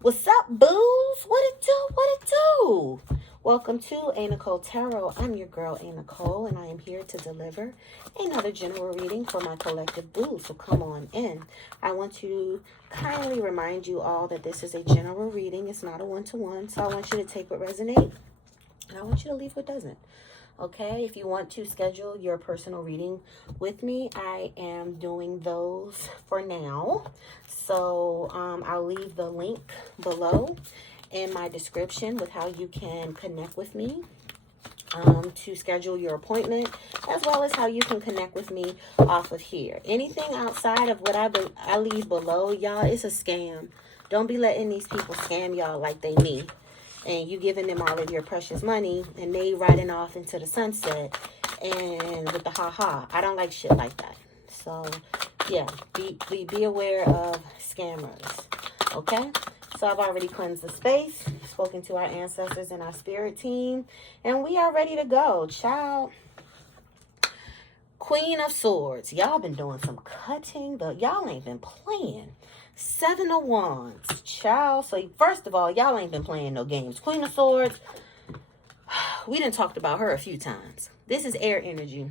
What's up, booze? What it do? What it do? Welcome to a.Nichole Tarot. I'm your girl, a.Nichole, and I am here to deliver another general reading for my collective booze. So come on in. I want to kindly remind you all that this is a general reading. It's not a one-to-one. So I want you to take what resonates, and I want you to leave what doesn't. Okay, if you want to schedule your personal reading with me, I am doing those for now. So I'll leave the link below in my description with how you can connect with me to schedule your appointment, as well as how you can connect with me off of here. Anything outside of what I leave below, y'all, it's a scam. Don't be letting these people scam y'all like they me. And you giving them all of your precious money, and they riding off into the sunset, and with the ha-ha. I don't like shit like that. So, yeah, be aware of scammers, okay? So I've already cleansed the space, spoken to our ancestors and our spirit team, and we are ready to go. Child, Queen of Swords. Y'all been doing some cutting. Y'all ain't been playing. Seven of Wands, child. So first of all, y'all ain't been playing no games. Queen of Swords, we done talked about her a few times. This is air energy.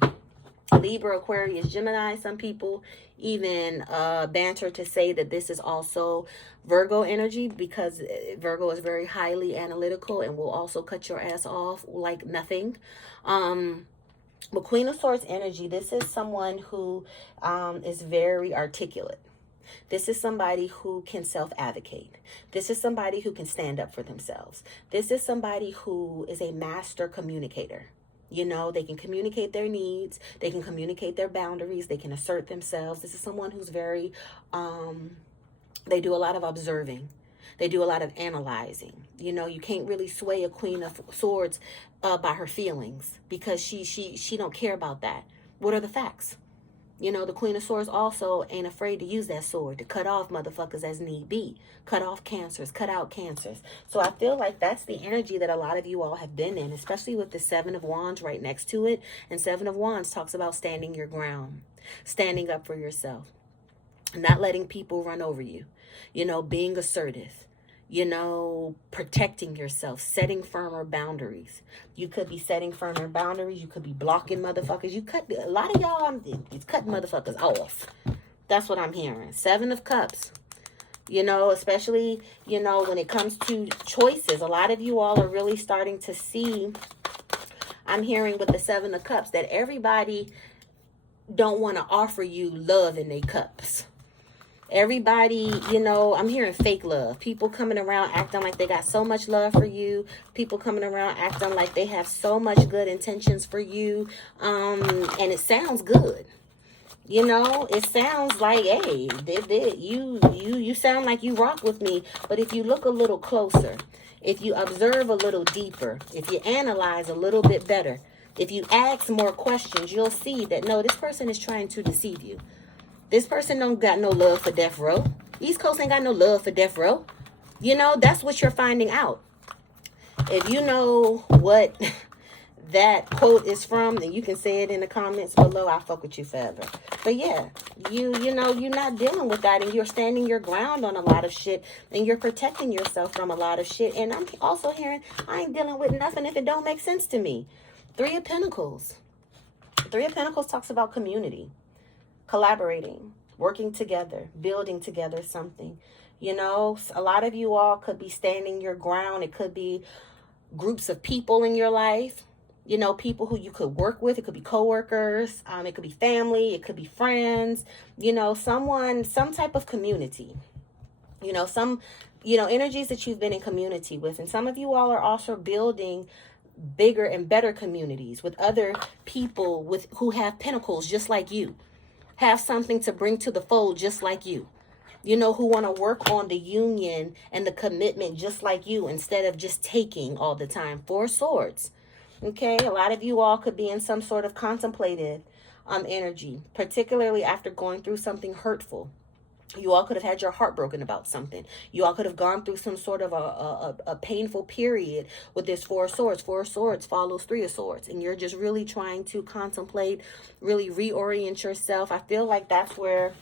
Libra, Aquarius, Gemini. Some people even banter to say that this is also Virgo energy, because Virgo is very highly analytical and will also cut your ass off like nothing. But Queen of Swords energy, this is someone who is very articulate. This is somebody who can self-advocate. This is somebody who can stand up for themselves. This is somebody who is a master communicator. You know, they can communicate their needs. They can communicate their boundaries. They can assert themselves. This is someone who's very, they do a lot of observing. They do a lot of analyzing. You know, you can't really sway a Queen of Swords by her feelings, because she don't care about that. What are the facts? You know, the Queen of Swords also ain't afraid to use that sword to cut off motherfuckers as need be. Cut off cancers, cut out cancers. So I feel like that's the energy that a lot of you all have been in, especially with the Seven of Wands right next to it. And Seven of Wands talks about standing your ground, standing up for yourself, not letting people run over you, you know, being assertive, you know, protecting yourself, setting firmer boundaries. You could be setting firmer boundaries. You could be blocking motherfuckers. A lot of y'all, it's cutting motherfuckers off. That's what I'm hearing. Seven of Cups. You know, especially, you know, when it comes to choices, a lot of you all are really starting to see, I'm hearing with the Seven of Cups, that everybody don't want to offer you love in their cups. Everybody, you know, I'm hearing fake love. People coming around acting like they got so much love for you. People coming around acting like they have so much good intentions for you. And it sounds good. You know, it sounds like, hey, you sound like you rock with me. But if you look a little closer, if you observe a little deeper, if you analyze a little bit better, if you ask more questions, you'll see that, no, this person is trying to deceive you. This person don't got no love for death row. East Coast ain't got no love for death row. You know, that's what you're finding out. If you know what that quote is from, then you can say it in the comments below. I'll fuck with you forever. But yeah, you know, you're not dealing with that, and you're standing your ground on a lot of shit, and you're protecting yourself from a lot of shit. And I'm also hearing, I ain't dealing with nothing if it don't make sense to me. Three of Pentacles. Three of Pentacles talks about community. Collaborating, working together, building together something. You know, a lot of you all could be standing your ground. It could be groups of people in your life, you know, people who you could work with. It could be coworkers, it could be family, it could be friends, you know, some type of community, you know, energies that you've been in community with. And some of you all are also building bigger and better communities with other people who have pentacles just like you. Have something to bring to the fold just like you. You know, who want to work on the union and the commitment just like you, instead of just taking all the time. Four of Swords. Okay, a lot of you all could be in some sort of contemplative energy, particularly after going through something hurtful. You all could have had your heart broken about something. You all could have gone through some sort of a painful period with this Four of Swords. Four of Swords follows Three of Swords. And you're just really trying to contemplate, really reorient yourself. I feel like that's where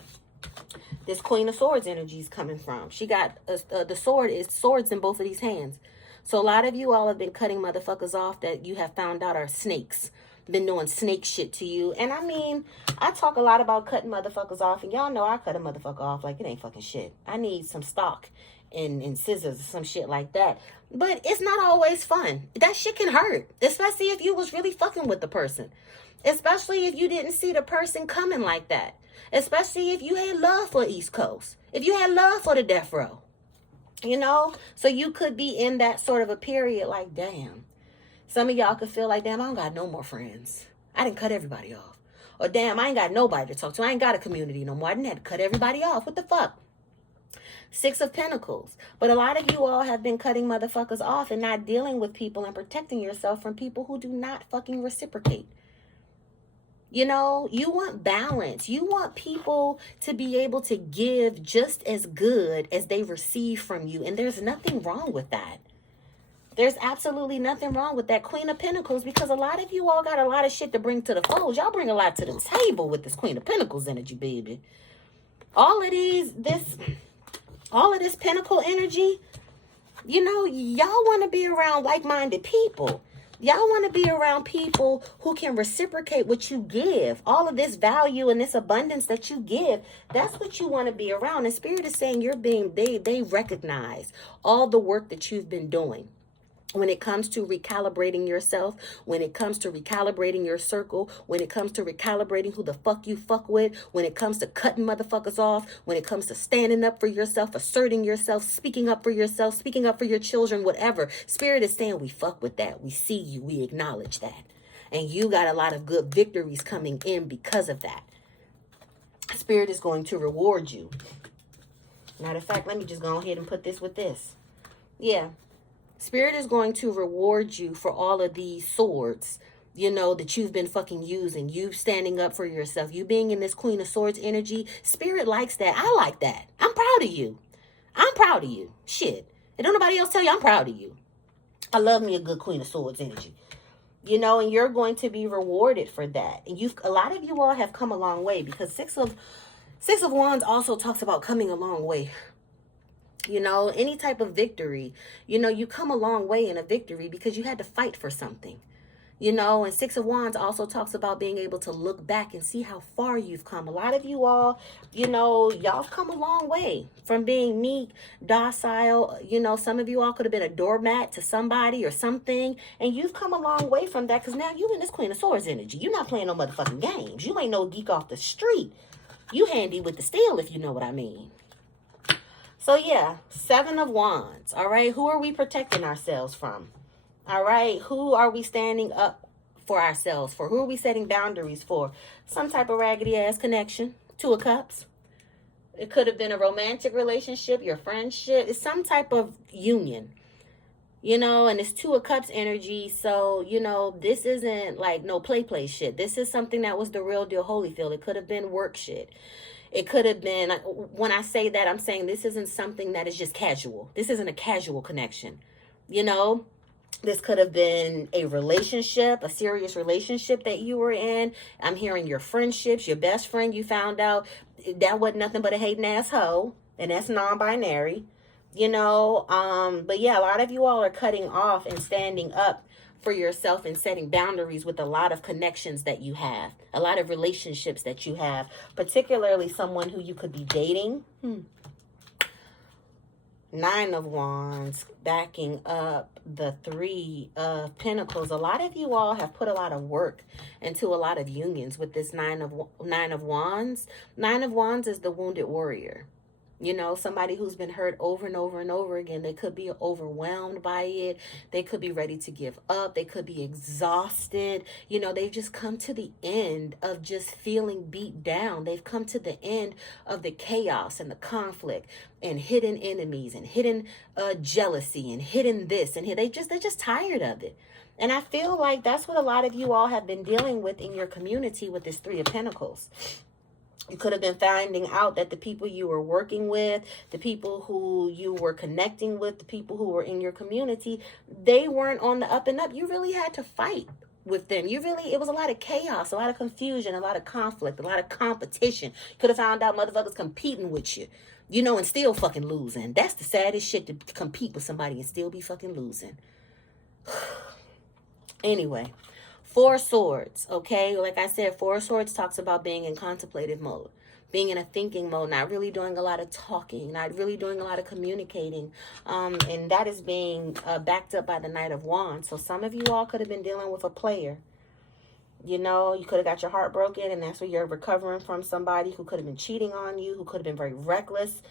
This Queen of Swords energy is coming from. She got the sword is swords in both of these hands. So a lot of you all have been cutting motherfuckers off that you have found out are snakes. Been doing snake shit to you. And I mean, I talk a lot about cutting motherfuckers off, and y'all know I cut a motherfucker off like it ain't fucking shit. I need some stock and scissors or some shit like that. But it's not always fun. That shit can hurt, especially if you was really fucking with the person. Especially if you didn't see the person coming like that. Especially if you had love for East Coast. If you had love for the death row. You know? So you could be in that sort of a period like, damn. Some of y'all could feel like, damn, I don't got no more friends. I didn't cut everybody off. Or damn, I ain't got nobody to talk to. I ain't got a community no more. I didn't have to cut everybody off. What the fuck? Six of Pentacles. But a lot of you all have been cutting motherfuckers off and not dealing with people and protecting yourself from people who do not fucking reciprocate. You know, you want balance. You want people to be able to give just as good as they receive from you. And there's nothing wrong with that. There's absolutely nothing wrong with that Queen of Pentacles, because a lot of you all got a lot of shit to bring to the fold. Y'all bring a lot to the table with this Queen of Pentacles energy, baby. All of this Pentacle energy, you know, y'all want to be around like-minded people. Y'all want to be around people who can reciprocate what you give. All of this value and this abundance that you give, that's what you want to be around. And Spirit is saying they recognize all the work that you've been doing. When it comes to recalibrating yourself, when it comes to recalibrating your circle, when it comes to recalibrating who the fuck you fuck with, when it comes to cutting motherfuckers off, when it comes to standing up for yourself, asserting yourself, speaking up for yourself, speaking up for your children, whatever. Spirit is saying we fuck with that. We see you. We acknowledge that. And you got a lot of good victories coming in because of that. Spirit is going to reward you. Matter of fact, let me just go ahead and put this with this. Yeah. Spirit is going to reward you for all of these swords, you know, that you've been fucking using. You standing up for yourself. You being in this Queen of Swords energy. Spirit likes that. I like that. I'm proud of you. I'm proud of you. Shit. And don't nobody else tell you I'm proud of you. I love me a good Queen of Swords energy. You know, and you're going to be rewarded for that. And a lot of you all have come a long way, because Six of Wands also talks about coming a long way. You know, any type of victory, you know, you come a long way in a victory because you had to fight for something, you know. And Six of Wands also talks about being able to look back and see how far you've come. A lot of you all, you know, y'all have come a long way from being meek, docile. You know, some of you all could have been a doormat to somebody or something. And you've come a long way from that, because now you in this Queen of Swords energy. You're not playing no motherfucking games. You ain't no geek off the street. You handy with the steel, if you know what I mean. So yeah, Seven of Wands, all right? Who are we protecting ourselves from? All right? Who are we standing up for ourselves for? Who are we setting boundaries for? Some type of raggedy-ass connection. Two of Cups. It could have been a romantic relationship, your friendship. It's some type of union, you know, and it's Two of Cups energy. So, you know, this isn't like no play shit. This is something that was the real deal Holyfield. It could have been work shit. It could have been, when I say that, I'm saying this isn't something that is just casual. This isn't a casual connection. You know, this could have been a relationship, a serious relationship that you were in. I'm hearing your friendships, your best friend, you found out that wasn't nothing but a hating asshole. And that's non-binary, you know. But yeah, a lot of you all are cutting off and standing up for yourself and setting boundaries with a lot of connections that you have, a lot of relationships that you have, particularly someone who you could be dating. Nine of Wands, backing up the Three of Pentacles. A lot of you all have put a lot of work into a lot of unions with this Nine of Wands. Nine of Wands is the wounded warrior. You know, somebody who's been hurt over and over and over again. They could be overwhelmed by it. They could be ready to give up. They could be exhausted. You know, they've just come to the end of just feeling beat down. They've come to the end of the chaos and the conflict and hidden enemies and hidden jealousy and hidden this and here. They're just tired of it. And I feel like that's what a lot of you all have been dealing with in your community with this Three of Pentacles. You could have been finding out that the people you were working with, the people who you were connecting with, the people who were in your community, they weren't on the up and up. You really had to fight with them. It was a lot of chaos, a lot of confusion, a lot of conflict, a lot of competition. Could have found out motherfuckers competing with you, and still fucking losing. That's the saddest shit, to compete with somebody and still be fucking losing. Anyway, Four Swords, okay? Like I said, Four Swords talks about being in contemplative mode, being in a thinking mode, not really doing a lot of talking, not really doing a lot of communicating. And that is being backed up by the Knight of Wands. So some of you all could have been dealing with a player. You could have got your heart broken, and that's where you're recovering from somebody who could have been cheating on you, who could have been very reckless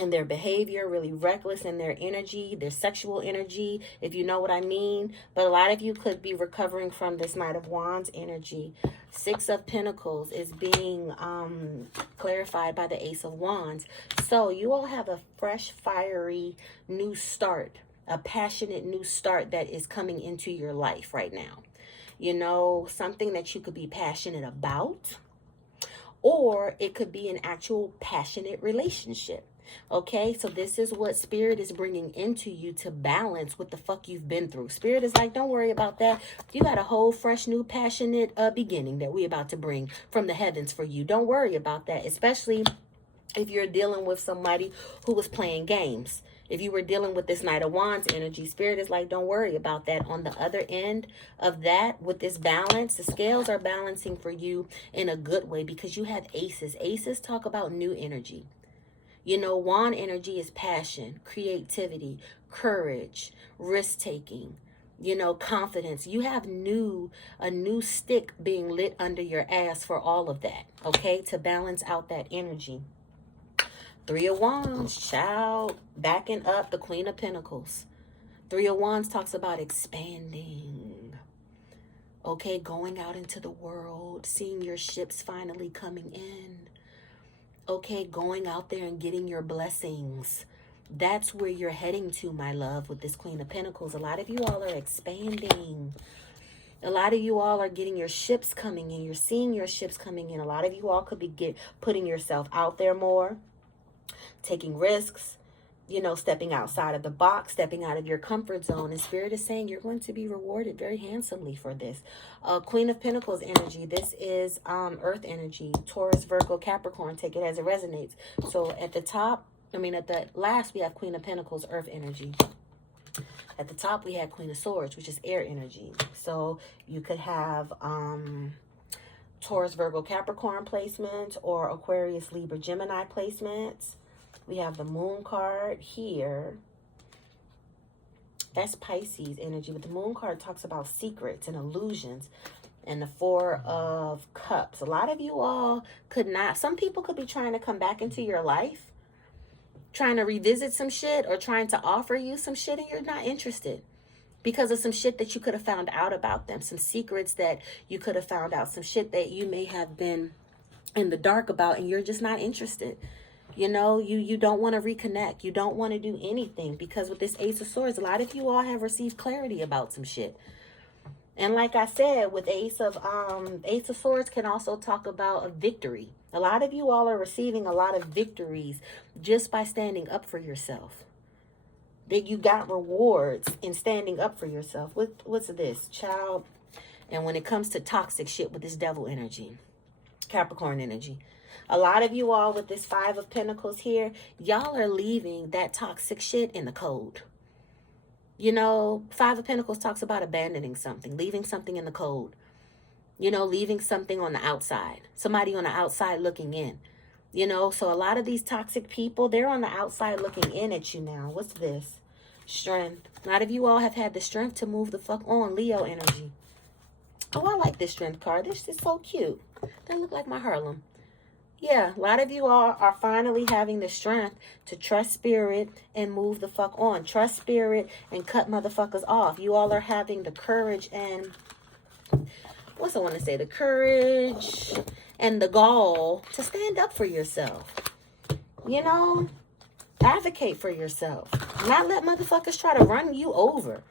in their behavior, really reckless in their energy, their sexual energy, if you know what I mean. But a lot of you could be recovering from this Knight of Wands energy. Six of Pentacles is being clarified by the Ace of Wands. So you all have a fresh, fiery new start, a passionate new start that is coming into your life right now. Something that you could be passionate about, or it could be an actual passionate relationship. Okay, so this is what Spirit is bringing into you to balance what the fuck you've been through. Spirit is like, don't worry about that. You got a whole fresh, new, passionate beginning that we're about to bring from the heavens for you. Don't worry about that, especially if you're dealing with somebody who was playing games. If you were dealing with this Knight of Wands energy, Spirit is like, don't worry about that. On the other end of that, with this balance, the scales are balancing for you in a good way because you have aces. Aces talk about new energy. Wand energy is passion, creativity, courage, risk-taking, confidence. You have a new stick being lit under your ass for all of that, okay, to balance out that energy. Three of Wands, child, backing up the Queen of Pentacles. Three of Wands talks about expanding, okay, going out into the world, seeing your ships finally coming in. Okay, going out there and getting your blessings. That's where you're heading to, my love, with this Queen of Pentacles. A lot of you all are expanding. A lot of you all are getting your ships coming in. You're seeing your ships coming in. A lot of you all could be putting yourself out there more, taking risks, stepping outside of the box, stepping out of your comfort zone. And Spirit is saying you're going to be rewarded very handsomely for this. Queen of Pentacles energy. This is earth energy. Taurus, Virgo, Capricorn. Take it as it resonates. So at the last, we have Queen of Pentacles, earth energy. At the top, we had Queen of Swords, which is air energy. So you could have Taurus, Virgo, Capricorn placement, or Aquarius, Libra, Gemini placements. We have the Moon card here. That's Pisces energy. But the Moon card talks about secrets and illusions. And the Four of Cups. A lot of you all could not. Some people could be trying to come back into your life, trying to revisit some shit, or trying to offer you some shit, and you're not interested because of some shit that you could have found out about them. Some secrets that you could have found out. Some shit that you may have been in the dark about, and you're just not interested. You don't want to reconnect. You don't want to do anything because with this Ace of Swords, a lot of you all have received clarity about some shit. And like I said, with Ace of Swords can also talk about a victory. A lot of you all are receiving a lot of victories just by standing up for yourself. That you got rewards in standing up for yourself. What's this, child? And when it comes to toxic shit with this devil energy, Capricorn energy, a lot of you all with this Five of Pentacles here, y'all are leaving that toxic shit in the cold. Five of Pentacles talks about abandoning something, leaving something in the cold. Leaving something on the outside. Somebody on the outside looking in. So a lot of these toxic people, they're on the outside looking in at you now. What's this? Strength. A lot of you all have had the strength to move the fuck on. Leo energy. Oh, I like this Strength card. This is so cute. That look like my Harlem. Yeah, a lot of you all are finally having the strength to trust Spirit and move the fuck on. Trust Spirit and cut motherfuckers off. You all are having the courage and, the courage and the gall to stand up for yourself. Advocate for yourself. Not let motherfuckers try to run you over.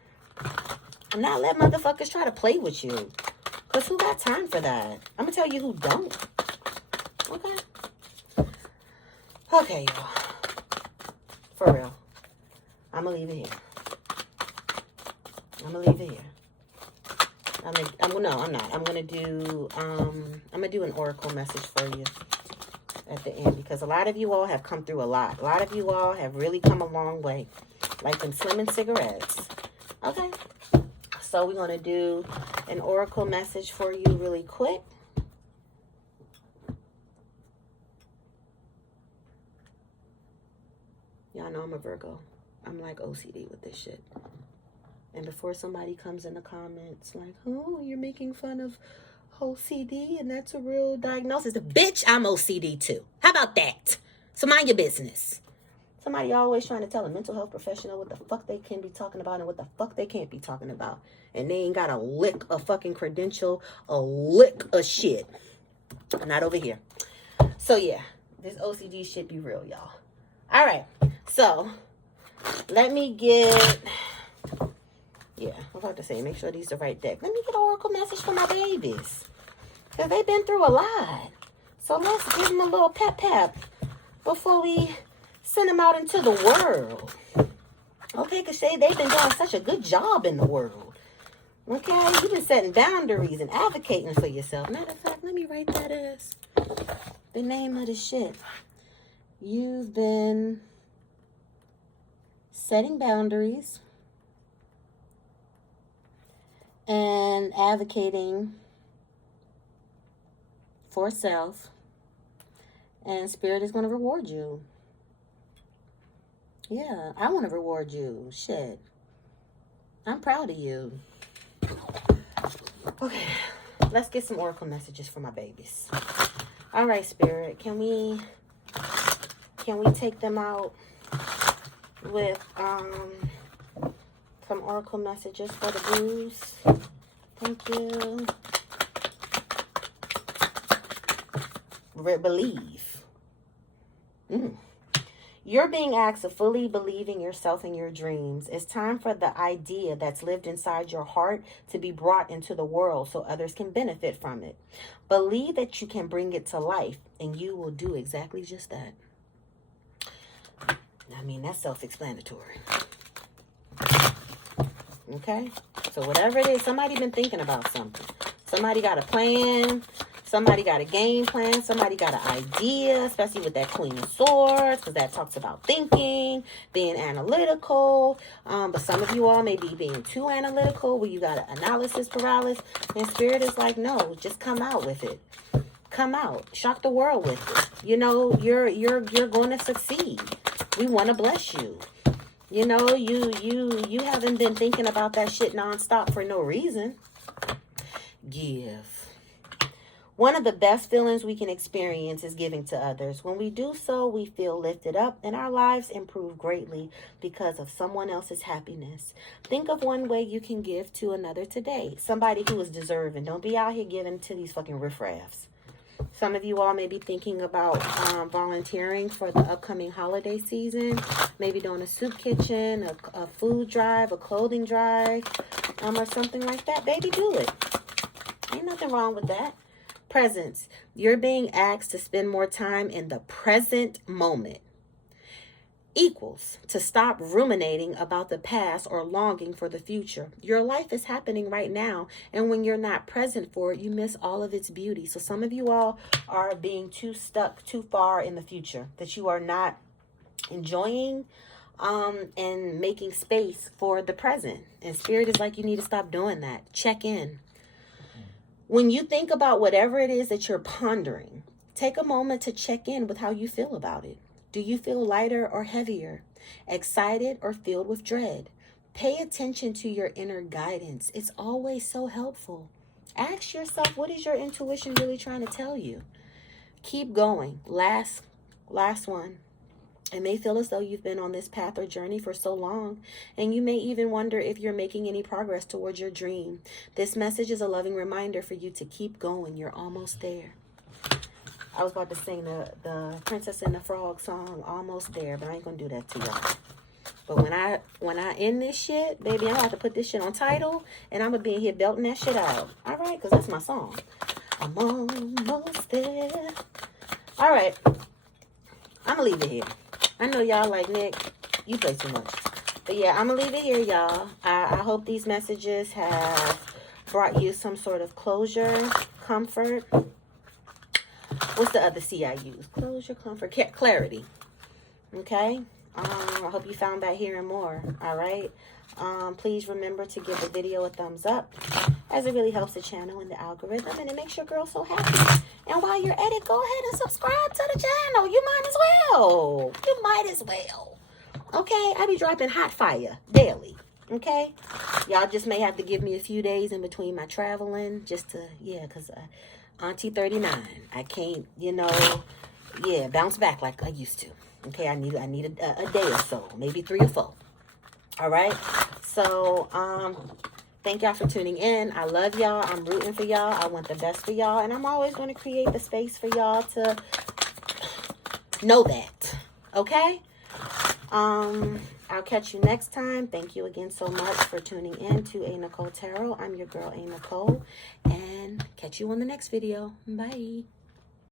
Not let motherfuckers try to play with you. Because who got time for that? I'm going to tell you who don't. Okay, y'all. For real. I'm going to leave it here. I'm not. I'm gonna do an oracle message for you at the end, because a lot of you all have come through a lot. A lot of you all have really come a long way, like them slimming cigarettes. Okay, so we're gonna do an oracle message for you really quick. Y'all know I'm a Virgo. I'm like OCD with this shit. And before somebody comes in the comments like, oh, you're making fun of OCD and that's a real diagnosis. Bitch, I'm OCD too. How about that? So mind your business. Somebody always trying to tell a mental health professional what the fuck they can be talking about and what the fuck they can't be talking about. And they ain't got a lick of fucking credential, a lick of shit. Not over here. So yeah, this OCD shit be real, y'all. All right. So let me get... Yeah, I'm about to say, make sure these are the right deck. Let me get an oracle message for my babies, because they've been through a lot. So let's give them a little pep before we send them out into the world. Okay, because they've been doing such a good job in the world. Okay, you've been setting boundaries and advocating for yourself. Matter of fact, let me write that as the name of the shit. You've been setting boundaries and advocating for self, and Spirit is going to reward you. Yeah, I want to reward you. Shit. I'm proud of you. Okay, let's get some oracle messages for my babies. All right, Spirit, can we take them out with some oracle messages for the blues? Thank you. Believe. You're being asked to fully believe in yourself and your dreams. It's time for the idea that's lived inside your heart to be brought into the world so others can benefit from it. Believe that you can bring it to life, and you will do exactly just that. I mean, that's self-explanatory. Okay? So whatever it is, somebody been thinking about something. Somebody got a plan. Somebody got a game plan. Somebody got an idea, especially with that Queen of Swords, because that talks about thinking, being analytical. But some of you all may be being too analytical, where you got an analysis paralysis. And Spirit is like, no, just come out with it. Come out. Shock the world with it. You know, you're going to succeed. We want to bless you. You know, you haven't been thinking about that shit nonstop for no reason. Give. One of the best feelings we can experience is giving to others. When we do so, we feel lifted up and our lives improve greatly because of someone else's happiness. Think of one way you can give to another today. Somebody who is deserving. Don't be out here giving to these fucking riffraffs. Some of you all may be thinking about volunteering for the upcoming holiday season. Maybe doing a soup kitchen, a food drive, a clothing drive, or something like that. Baby, do it. Ain't nothing wrong with that. Presence. You're being asked to spend more time in the present moment. Equals to stop ruminating about the past or longing for the future. Your life is happening right now, and when you're not present for it, you miss all of its beauty. So some of you all are being too stuck too far in the future, that you are not enjoying and making space for the present. And Spirit is like, you need to stop doing that. Check in. When you think about whatever it is that you're pondering, take a moment to check in with how you feel about it. Do you feel lighter or heavier? Excited or filled with dread? Pay attention to your inner guidance. It's always so helpful. Ask yourself, what is your intuition really trying to tell you? Keep going. Last one. It may feel as though you've been on this path or journey for so long, and you may even wonder if you're making any progress towards your dream. This message is a loving reminder for you to keep going. You're almost there. I was about to sing the Princess and the Frog song, Almost There, but I ain't gonna do that to y'all. But when I end this shit, baby, I'm gonna have to put this shit on title, and I'm gonna be in here belting that shit out. All right, because that's my song. I'm almost there. All right, I'm gonna leave it here. I know y'all like, Nick, you play too much. But yeah, I'm gonna leave it here, y'all. I hope these messages have brought you some sort of closure, comfort. What's the other C I use? Closure, comfort, clarity. Okay? I hope you found that here and more. All right? Please remember to give the video a thumbs up, as it really helps the channel and the algorithm, and it makes your girl so happy. And while you're at it, go ahead and subscribe to the channel. You might as well. You might as well. Okay? I be dropping hot fire daily. Okay? Y'all just may have to give me a few days in between my traveling, just to, because Auntie 39, I can't, bounce back like I used to. Okay, I need a day or so, maybe 3 or 4. All right. So, thank y'all for tuning in. I love y'all. I'm rooting for y'all. I want the best for y'all, and I'm always going to create the space for y'all to know that. Okay. I'll catch you next time. Thank you again so much for tuning in to a.Nichole Tarot. I'm your girl, a.Nichole, and catch you on the next video. Bye.